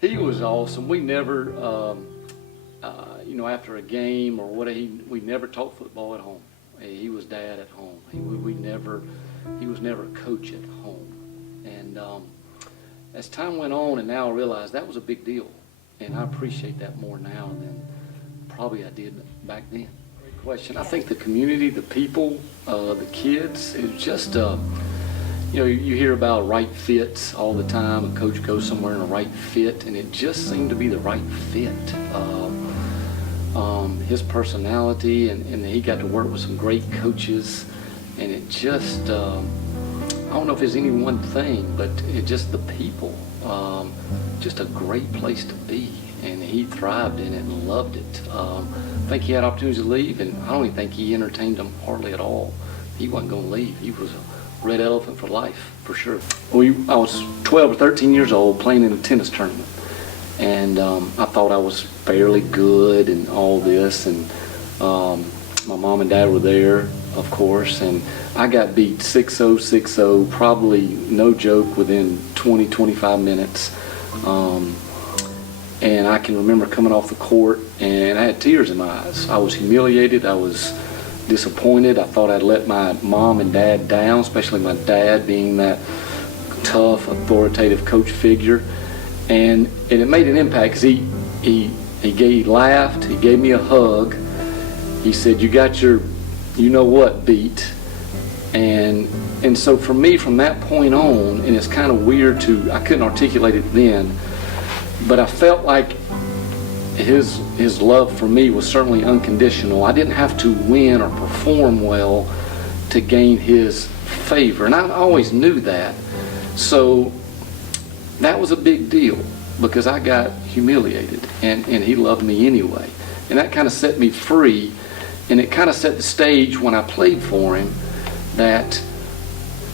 He was awesome. We never, after a game or what, we never taught football at home. He was dad at home. He was never a coach at home. And as time went on, and now I realize that was a big deal, and I appreciate that more now than probably I did back then. Great question. I think the community, the people, the kids, it's just. You hear about right fits all the time. A coach goes somewhere in a right fit, and it just seemed to be the right fit. His personality, and he got to work with some great coaches, and it just, I don't know if it's any one thing, but it just the people, just a great place to be, and he thrived in it and loved it. I think he had opportunities to leave, and I don't even think he entertained them hardly at all. He wasn't going to leave. He was a red elephant for life, for sure. I was 12 or 13 years old playing in a tennis tournament, and I thought I was fairly good and all this, and my mom and dad were there, of course, and I got beat 6-0, 6-0, probably no joke, within 20, 25 minutes. And I can remember coming off the court, and I had tears in my eyes. I was humiliated. I was disappointed. I thought I'd let my mom and dad down, especially my dad being that tough, authoritative coach figure. And it made an impact because he laughed, he gave me a hug. He said, "You got your you-know-what beat." And so for me, from that point on, and it's kind of weird I couldn't articulate it then, but I felt like his love for me was certainly unconditional. I didn't have to win or perform well to gain his favor, and I always knew that. So that was a big deal because I got humiliated, and he loved me anyway. And that kind of set me free, and it kind of set the stage when I played for him that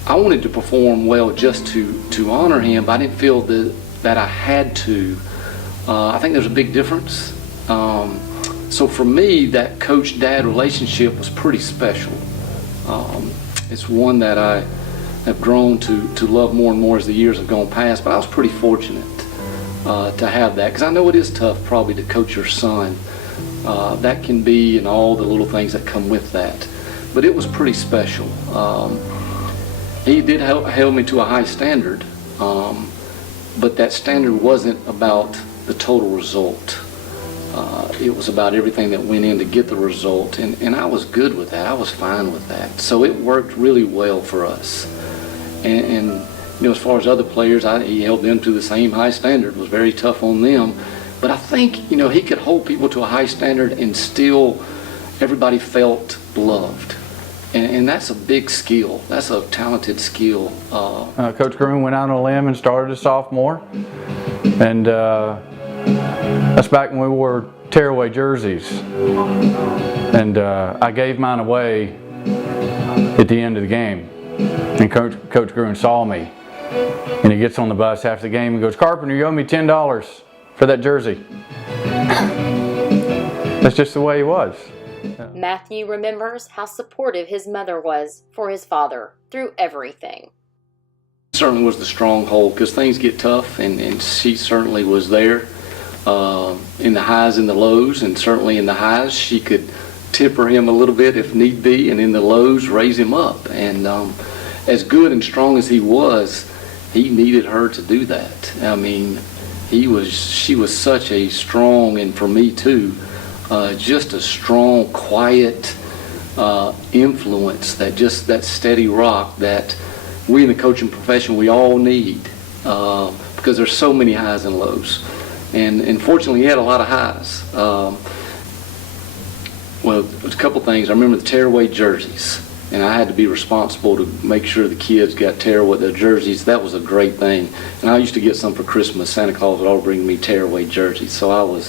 I wanted to perform well just to honor him, but I didn't feel that I had to. I think there's a big difference. So for me, that coach-dad relationship was pretty special. It's one that I have grown to love more and more as the years have gone past, but I was pretty fortunate to have that, because I know it is tough probably to coach your son. That can be, and all the little things that come with that. But it was pretty special. He did held me to a high standard, but that standard wasn't about the total result. It was about everything that went in to get the result, and I was good with that. I was fine with that. So it worked really well for us. And as far as other players, he held them to the same high standard. Was very tough on them. But I think he could hold people to a high standard and still everybody felt loved. And that's a big skill. That's a talented skill. Coach Gruhn went out on a limb and started a sophomore. And that's back when we wore tearaway jerseys. And I gave mine away at the end of the game. And Coach Gruhn saw me. And he gets on the bus after the game and goes, "Carpenter, you owe me $10 for that jersey." That's just the way he was. Matthew remembers how supportive his mother was for his father through everything. Certainly was the stronghold, because things get tough, and she certainly was there in the highs and the lows, and certainly in the highs she could temper him a little bit if need be, and in the lows raise him up. And as good and strong as he was, he needed her to do that. I mean, she was such a strong, and for me too, just a strong, quiet influence, that steady rock that we in the coaching profession, we all need, because there's so many highs and lows. And fortunately, he had a lot of highs. Well, there's a couple things. I remember the tearaway jerseys, and I had to be responsible to make sure the kids got tearaway their jerseys. That was a great thing. And I used to get some for Christmas. Santa Claus would always bring me tearaway jerseys, so I was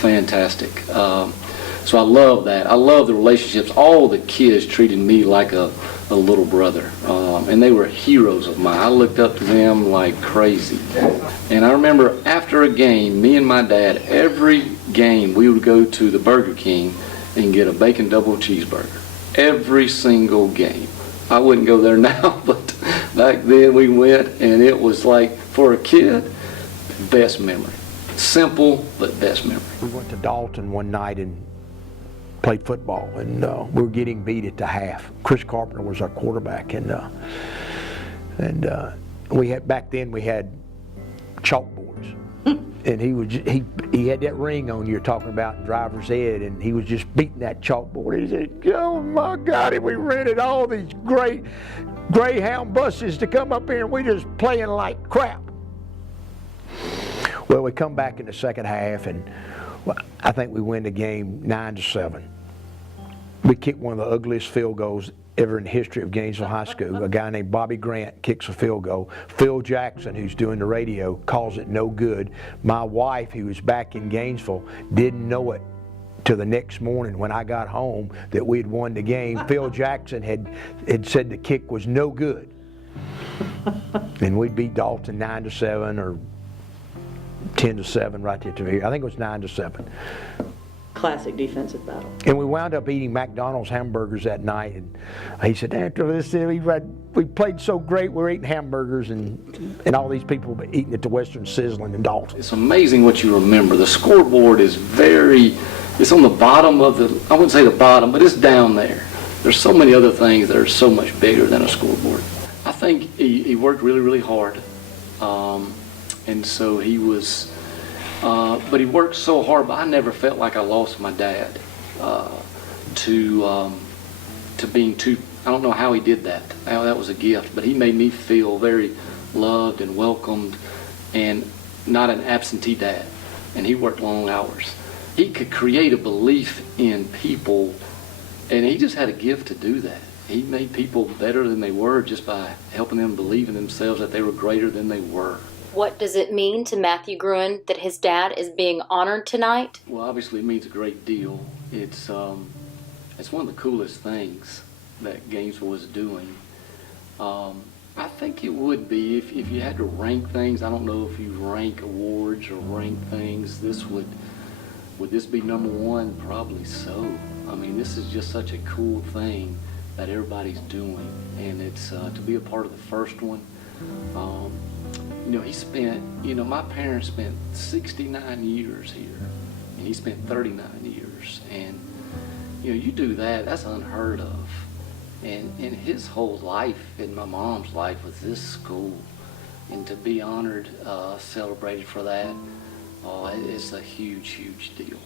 fantastic. So I love that. I love the relationships. All the kids treated me like a little brother, and they were heroes of mine. I looked up to them like crazy. And I remember after a game, me and my dad, every game we would go to the Burger King and get a bacon double cheeseburger. Every single game. I wouldn't go there now, but back then we went, and it was like, for a kid, best memory. simple, but best memory. We went to Dalton one night and played football, and we were getting beat at the half. Chris Carpenter was our quarterback, and we had, back then we had chalkboards, and he had that ring on you're talking about in driver's ed, and he was just beating that chalkboard. He said, "Oh my God, we rented all these great Greyhound buses to come up here, and we just playing like crap." Well, we come back in the second half, and I think we win the game 9-7. We kicked one of the ugliest field goals ever in the history of Gainesville High School. A guy named Bobby Grant kicks a field goal. Phil Jackson, who's doing the radio, calls it no good. My wife, who was back in Gainesville, didn't know it till the next morning when I got home that we had won the game. Phil Jackson had said the kick was no good. And we beat Dalton 9-7 or 10-7 right there to me. I think it was 9-7. Classic defensive battle. And we wound up eating McDonald's hamburgers that night, and he said, after this, we played so great, we're eating hamburgers, and all these people were eating at the Western Sizzling in Dalton. It's amazing what you remember. The scoreboard is it's on the bottom of I wouldn't say the bottom, but it's down there. There's so many other things that are so much bigger than a scoreboard. I think he worked really, really hard. And so he was, but he worked so hard, but I never felt like I lost my dad to being too, I don't know how he did that, how that was a gift, but he made me feel very loved and welcomed and not an absentee dad. And he worked long hours. He could create a belief in people, and he just had a gift to do that. He made people better than they were just by helping them believe in themselves that they were greater than they were. What does it mean to Matthew Gruhn that his dad is being honored tonight? Well, obviously it means a great deal. It's one of the coolest things that Gainesville is doing. I think it would be if you had to rank things. I don't know if you rank awards or rank things. Would this be number one? Probably so. I mean, this is just such a cool thing that everybody's doing, and it's to be a part of the first one. My parents spent 69 years here, and he spent 39 years, and you do that, that's unheard of. And his whole life and my mom's life was this school, and to be honored, celebrated for that, it's a huge, huge deal.